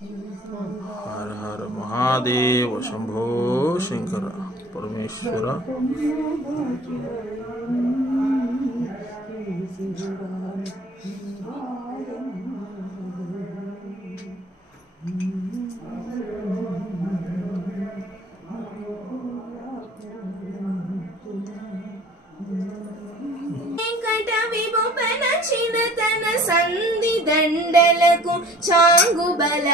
हर हर महादेव शंभो शंकर परमेश्वर సంధి దండలకు చాంగుబల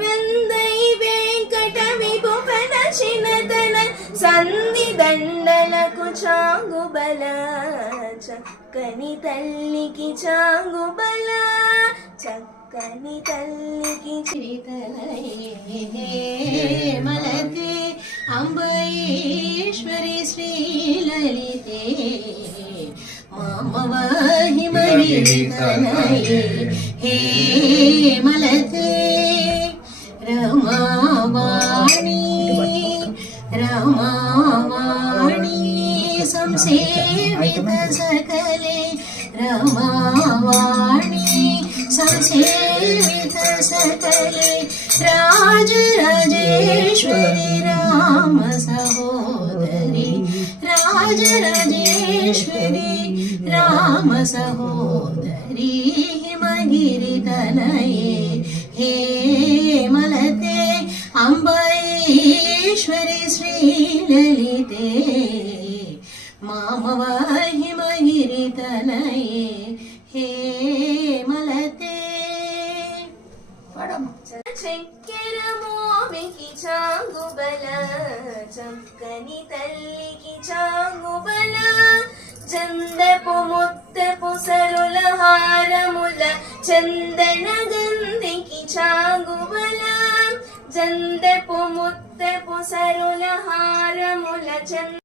వెందై వెంకట విభుపన చినతన సంధి దండలకు చాంగుబల చక్కని తల్లికి చాంగుబల చక్కని తల్లికి మలతే అంబరీశ్వరి శ్రీలలితే మహిమహితనయే హే మలతే రమావాణి రమావాణి సంసేవిత సకలే రమావాణి సంసేవిత సకలే రాజరాజేశ్వరి రామ సహోదరి రాజరాజేశ్వరి రామ సహోదరి హిమగిరి తనయే హే మలతే అంబరీశ్వరి శ్రీలలితే మామవ హిమగిరి తనయే హే మలతే చక్కెర మోమికి చాంగుబల చక్కని తల్లికి చాంగుబల చందపు ముత్తపు సరుల హారముల చందన గంధికి చాంగుబల చందపు ముత్తపు సరుల హారముల చందన